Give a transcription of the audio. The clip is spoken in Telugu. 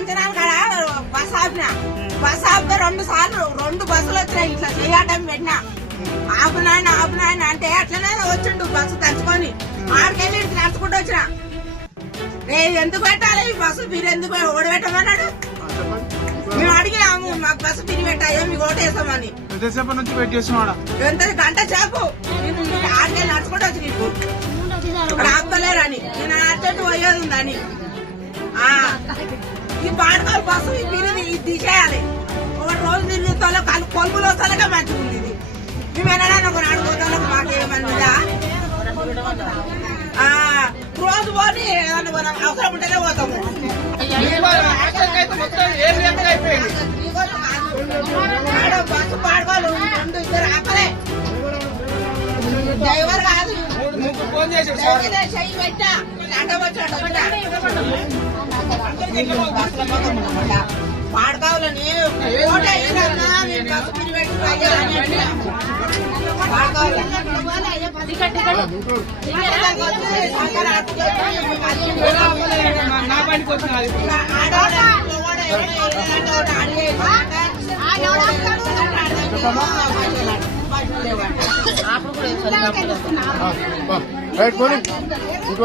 ఫంక్షన్ కాడ బస్ ఆపిన. బస్ ఆపితే 2 సార్లు 2 బస్సులు వచ్చినాయి. ఇట్లా చేయటం పెట్టినా ఆపునాయన అంటే అట్లనే వచ్చిండు బస్సు తెచ్చుకొని. ఆడికెళ్ళి నడుచుకుంటూ వచ్చిన. ఎందుకు పెట్టాలి ఈ బస్సు, మీరు ఎందుకు ఓడబెట్టమన్నాడు. మేము అడిగినాము మాకు బస్సు తిరిగి పెట్టాయో మీకు ఓటేస్తామని. ఎంతసేపు నుంచి వెయిట్ చేస్తున్నాడా? ఎంత గంట సేపు ఆడికెళ్ళి నడుచుకుంటూ వచ్చి నీకు ఇక్కడ ఆపలేరని నేను అర్జెంట్ పోయేది ఉందని. ఈ పాడుకోవాలి బస్సు మీరు ఇది తీసేయాలి. ఒక రోజు తిరిగి కొలుపులు వస్తాక మంచిగా ఉంది. ఇది మేమేనా ఒక అడుగుతాలకు మాకేమన్నా రోజు పోని ఏదన్నా మనం అవసరం ఉంటేనే పోతాము. బస్సు పాడుకోవాలి 2 2 ఆపలే. డ్రైవర్ కాదు చెయ్యి పెట్టా పాడుకోవాలని బస్సు తిరిగి పెట్టి రైట్ పోనీ ఇంకో